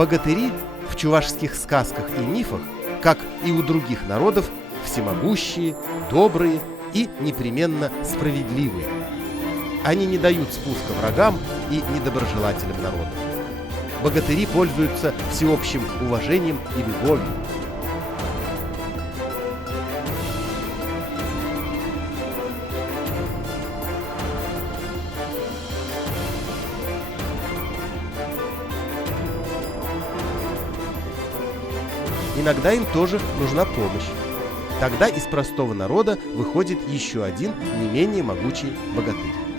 Богатыри в чувашских сказках и мифах, как и у других народов, всемогущие, добрые и непременно справедливые. Они не дают спуска врагам и недоброжелателям народа. Богатыри пользуются всеобщим уважением и любовью. Иногда им тоже нужна помощь. Тогда из простого народа выходит еще один не менее могучий богатырь.